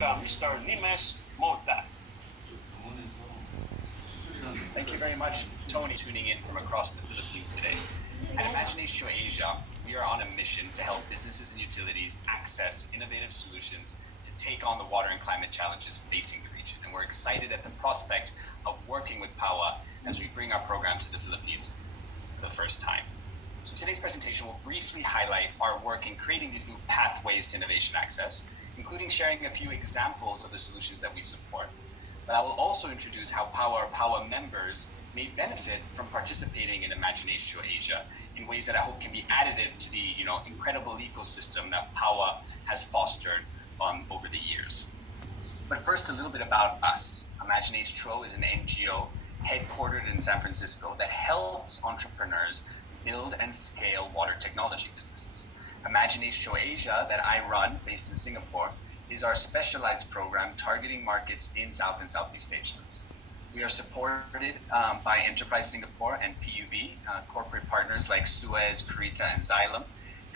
Mr. Limes Mota. Thank you very much, Tony, tuning in from across the Philippines today. At Imagination Asia, we are on a mission to help businesses and utilities access innovative solutions to take on the water and climate challenges facing the region. And we're excited at the prospect of working with PWWA as we bring our program to the Philippines for the first time. So today's presentation will briefly highlight our work in creating these new pathways to innovation access, including sharing a few examples of the solutions that we support. But I will also introduce how PWWA members may benefit from participating in Imagination Asia in ways that I hope can be additive to the incredible ecosystem that PWWA has fostered over the years. But first, a little bit about us. Imagination is an NGO headquartered in San Francisco that helps entrepreneurs build and scale water technology businesses. Imagination Asia, that I run, based in Singapore, is our specialized program targeting markets in South and Southeast Asia. We are supported by Enterprise Singapore and PUB, corporate partners like Suez, Kurita, and Xylem,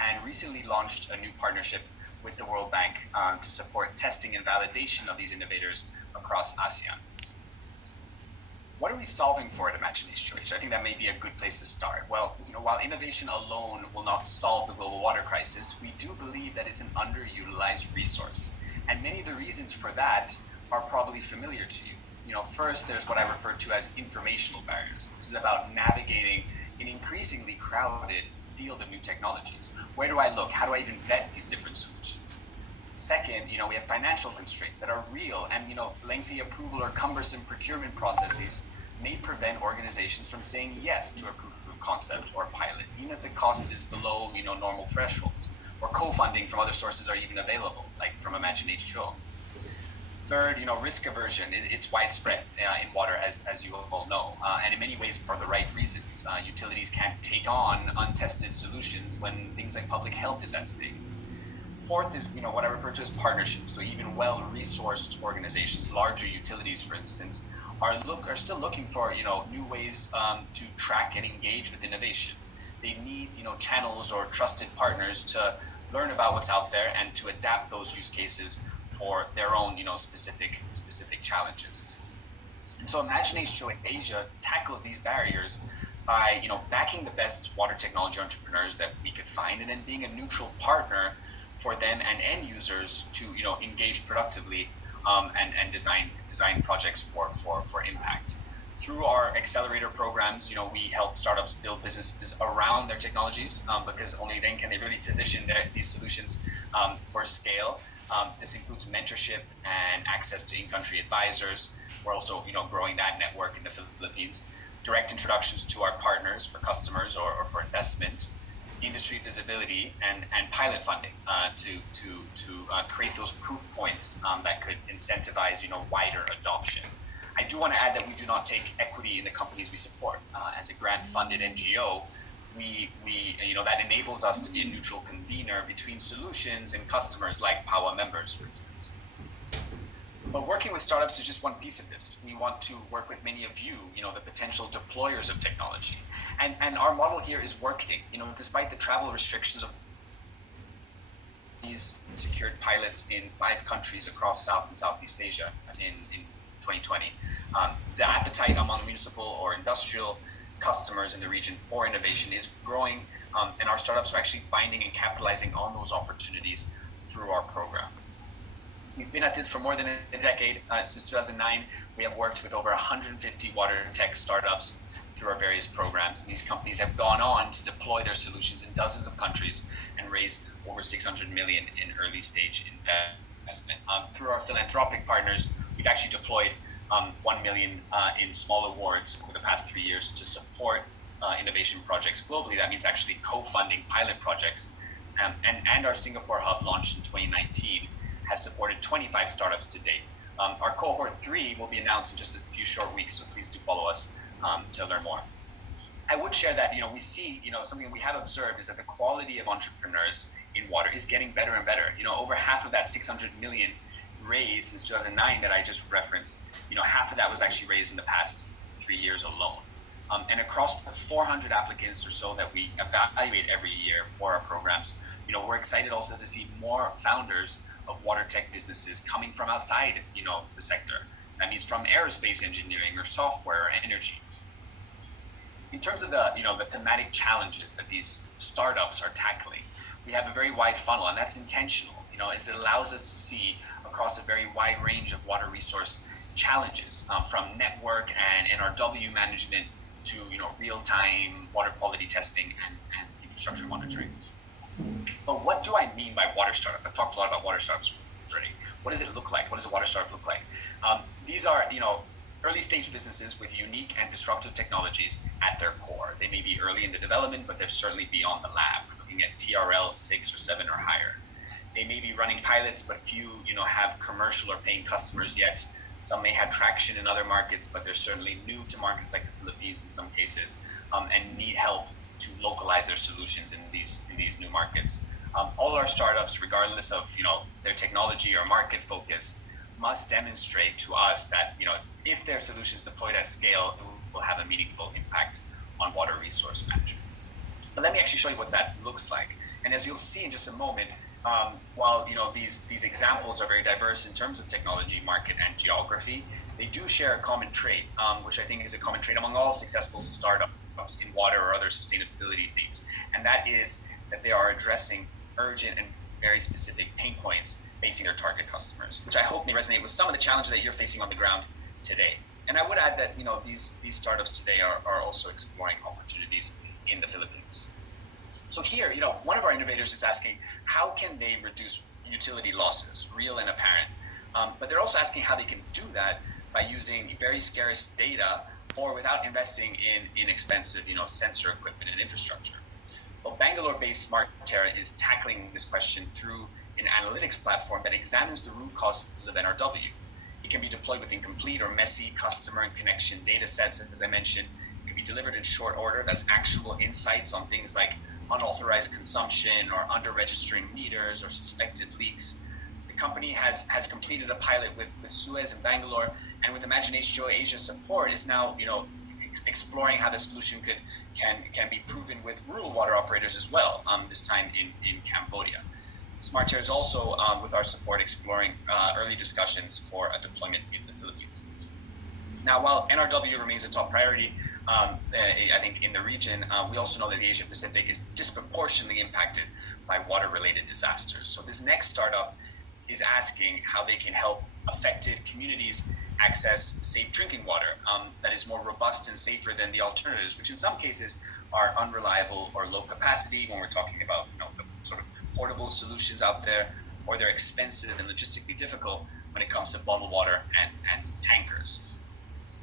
and recently launched a new partnership with the World Bank to support testing and validation of these innovators across ASEAN. What are we solving for at Imagination Asia? I think that may be a good place to start. Well, while innovation alone will not solve the global water crisis, we do believe that it's an underutilized resource. And many of the reasons for that are probably familiar to you. First, there's what I refer to as informational barriers. This is about navigating an increasingly crowded field of new technologies. Where do I look? How do I even vet these different solutions? Second, we have financial constraints that are real, and lengthy approval or cumbersome procurement processes may prevent organizations from saying yes to a proof of concept or pilot, even if the cost is below normal thresholds, or co-funding from other sources are even available, like from Imagination. Third, risk aversion. It's widespread in water, as you all know, and in many ways for the right reasons. Utilities can't take on untested solutions when things like public health is at stake. Fourth is what I refer to as partnerships. So even well-resourced organizations, larger utilities, for instance, are still looking for new ways to track and engage with innovation. They need channels or trusted partners to learn about what's out there and to adapt those use cases for their own specific challenges. And so Imagination Asia tackles these barriers by backing the best water technology entrepreneurs that we could find, and then being a neutral partner for them and end users to engage productively and design projects for impact. Through our accelerator programs, we help startups build businesses around their technologies because only then can they really position these solutions for scale. This includes mentorship and access to in-country advisors. We're also growing that network in the Philippines. Direct introductions to our partners for customers or for investments. Industry visibility and pilot funding to create those proof points that could incentivize wider adoption. I do want to add that we do not take equity in the companies we support. As a grant-funded NGO, we that enables us to be a neutral convener between solutions and customers like PWWA members, for instance. But working with startups is just one piece of this. We want to work with many of you, the potential deployers of technology. And our model here is working. Despite the travel restrictions of these secured pilots in 5 countries across South and Southeast Asia in 2020. The appetite among municipal or industrial customers in the region for innovation is growing, and our startups are actually finding and capitalizing on those opportunities through our program. We've been at this for more than a decade. Since 2009, we have worked with over 150 water tech startups through our various programs. These companies have gone on to deploy their solutions in dozens of countries and raise over 600 million in early stage investment. Through our philanthropic partners, we've actually deployed 1 million in small awards over the past 3 years to support innovation projects globally. That means actually co-funding pilot projects. And our Singapore hub, launched in 2019, has supported 25 startups to date. Our cohort 3 will be announced in just a few short weeks, so please do follow us to learn more. I would share that we see something we have observed is that the quality of entrepreneurs in water is getting better and better. Over half of that 600 million raised since 2009 that I just referenced, half of that was actually raised in the past 3 years alone. And across the 400 applicants or so that we evaluate every year for our programs, we're excited also to see more founders of water tech businesses coming from outside, the sector. That means from aerospace engineering or software or energy. In terms of the thematic challenges that these startups are tackling, we have a very wide funnel, and that's intentional. It allows us to see across a very wide range of water resource challenges, from network and NRW management to real-time water quality testing and infrastructure monitoring. But what do I mean by water startup? I've talked a lot about water startups already. What does it look like? What does a water startup look like? These are early stage businesses with unique and disruptive technologies at their core. They may be early in the development, but they're certainly beyond the lab. We're looking at TRL 6 or 7 or higher. They may be running pilots, but few have commercial or paying customers yet. Some may have traction in other markets, but they're certainly new to markets like the Philippines in some cases, and need help to localize their solutions in these new markets. All our startups, regardless of their technology or market focus, must demonstrate to us that if their solutions deployed at scale, it will have a meaningful impact on water resource management. But let me actually show you what that looks like. And as you'll see in just a moment, while these examples are very diverse in terms of technology, market, and geography, they do share a common trait, which I think is a common trait among all successful startups in water or other sustainability themes, and that is that they are addressing urgent and very specific pain points facing their target customers, which I hope may resonate with some of the challenges that you're facing on the ground today. And I would add that these startups today are also exploring opportunities in the Philippines. So here, one of our innovators is asking, how can they reduce utility losses, real and apparent? But they're also asking how they can do that by using very scarce data or without investing in inexpensive, sensor equipment and infrastructure. Well, Bangalore-based SmartTerra is tackling this question through an analytics platform that examines the root causes of NRW. It can be deployed with incomplete or messy customer and connection data sets, as I mentioned. It can be delivered in short order. That's actionable insights on things like unauthorized consumption or under-registering meters or suspected leaks. The company has completed a pilot with Suez in Bangalore, and with Imagination Asia support is now exploring how the solution can be proven with rural water operators as well, this time in Cambodia. SmartTerra is also, with our support, exploring early discussions for a deployment in the Philippines. Now, while NRW remains a top priority, I think in the region, we also know that the Asia Pacific is disproportionately impacted by water-related disasters. So this next startup is asking how they can help affected communities access safe drinking water that is more robust and safer than the alternatives, which in some cases are unreliable or low capacity when we're talking about the sort of portable solutions out there, or they're expensive and logistically difficult when it comes to bottled water and tankers.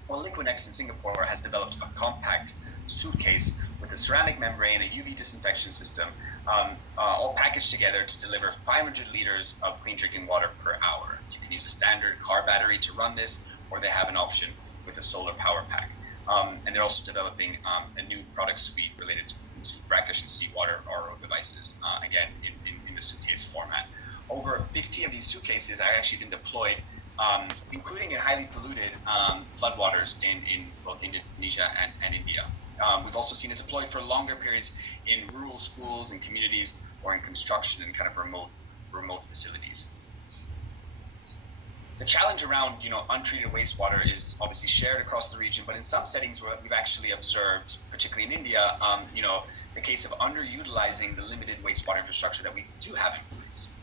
Well, Liquinex in Singapore has developed a compact suitcase with a ceramic membrane, a UV disinfection system, all packaged together to deliver 500 liters of clean drinking water per hour. You can use a standard car battery to run this, or they have an option with a solar power pack. And they're also developing a new product suite related to brackish and seawater RO devices, again, in the suitcase format. Over 50 of these suitcases have actually been deployed, including in highly polluted floodwaters in both Indonesia and India. We've also seen it deployed for longer periods in rural schools and communities, or in construction and kind of remote facilities. The challenge around untreated wastewater is obviously shared across the region, but in some settings where we've actually observed, particularly in India, the case of underutilizing the limited wastewater infrastructure that we do have in place.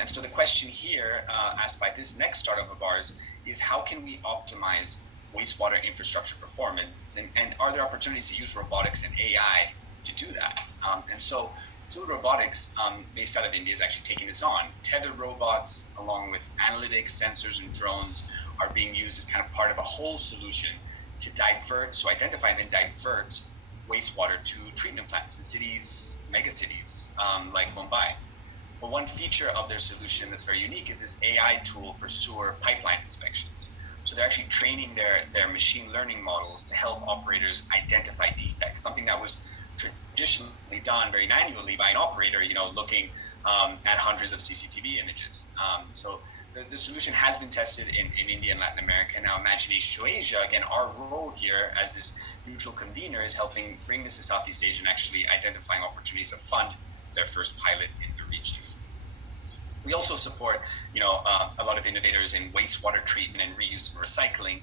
And so the question here, asked by this next startup of ours, is how can we optimize wastewater infrastructure performance, and are there opportunities to use robotics and AI to do that? And so Fluid Robotics, based out of India, is actually taking this on. Tethered robots, along with analytics, sensors, and drones, are being used as kind of part of a whole solution to identify and divert wastewater to treatment plants in cities, mega cities, like Mumbai. But one feature of their solution that's very unique is this AI tool for sewer pipeline inspections. So they're actually training their machine learning models to help operators identify defects, something that was traditionally done very manually by an operator, looking at hundreds of CCTV images. So the solution has been tested in India and Latin America. Now Imagination Asia, again, our role here as this neutral convener is helping bring this to Southeast Asia and actually identifying opportunities to fund their first pilot in the region. We also support, a lot of innovators in wastewater treatment and reuse and recycling.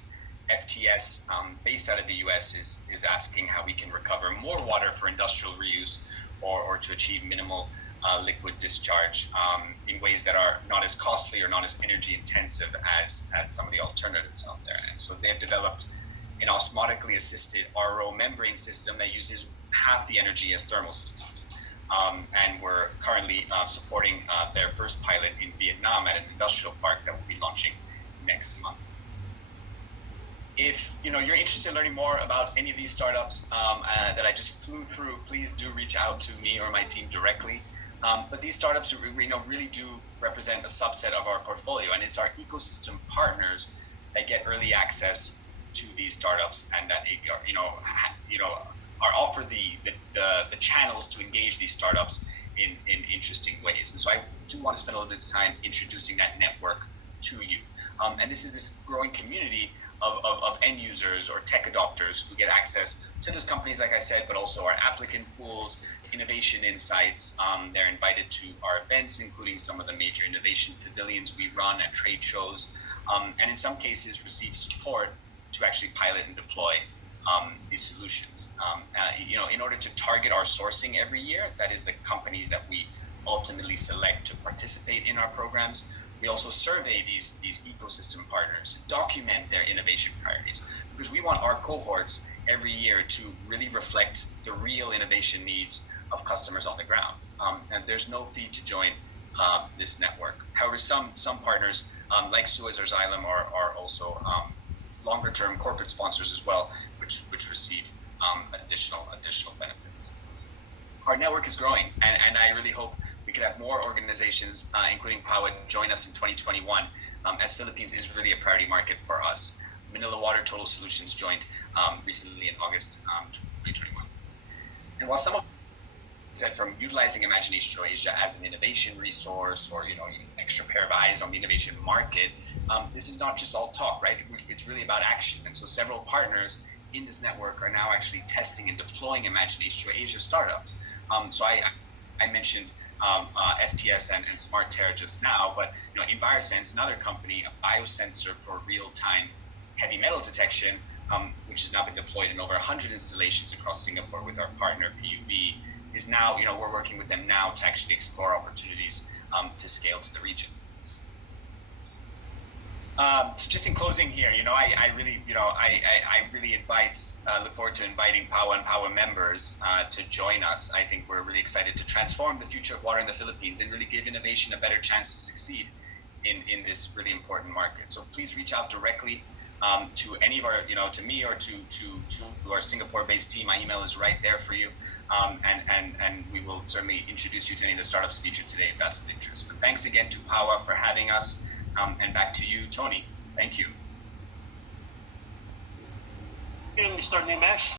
FTS, based out of the US, is asking how we can recover more water for industrial reuse or to achieve minimal liquid discharge in ways that are not as costly or not as energy intensive as some of the alternatives out there. And so they've developed an osmotically assisted RO membrane system that uses half the energy as thermal systems. And we're currently supporting their first pilot in Vietnam at an industrial park that will be launching next month. If you're interested in learning more about any of these startups that I just flew through, please do reach out to me or my team directly. But these startups, really do represent a subset of our portfolio, and it's our ecosystem partners that get early access to these startups, and that are offered the channels to engage these startups in interesting ways. And so I do want to spend a little bit of time introducing that network to you. And this is this growing community of end users or tech adopters who get access to those companies, like I said, but also our applicant pools, innovation insights. They're invited to our events, including some of the major innovation pavilions we run at trade shows, and in some cases receive support to actually pilot and deploy these solutions. In order to target our sourcing every year, that is the companies that we ultimately select to participate in our programs, we also survey these ecosystem partners, document their innovation priorities, because we want our cohorts every year to really reflect the real innovation needs of customers on the ground. And there's no fee to join this network. However, some partners like Suez or Xylem are also longer-term corporate sponsors as well, which receive additional benefits. Our network is growing, and I really hope we could have more organizations, including PWWA, join us in 2021, as Philippines is really a priority market for us. Manila Water Total Solutions joined recently in August 2021. And while some of said from utilizing Imagination Asia as an innovation resource or an extra pair of eyes on the innovation market, this is not just all talk, right? It's really about action. And so several partners in this network are now actually testing and deploying Imagination Asia startups. So I mentioned FTS and SmartTerra just now, but EnviroSense, another company, a biosensor for real-time heavy metal detection, which has now been deployed in over 100 installations across Singapore with our partner PWWA, is now, we're working with them now to actually explore opportunities to scale to the region. So just in closing here, I really look forward to inviting PWWA and PWWA members to join us. I think we're really excited to transform the future of water in the Philippines and really give innovation a better chance to succeed in this really important market. So please reach out directly to any of our, to me or to our Singapore-based team. My email is right there for you. And we will certainly introduce you to any of the startups featured today if that's of interest. But thanks again to PWWA for having us. And back to you, Tony. Thank you. Mr. Nimes.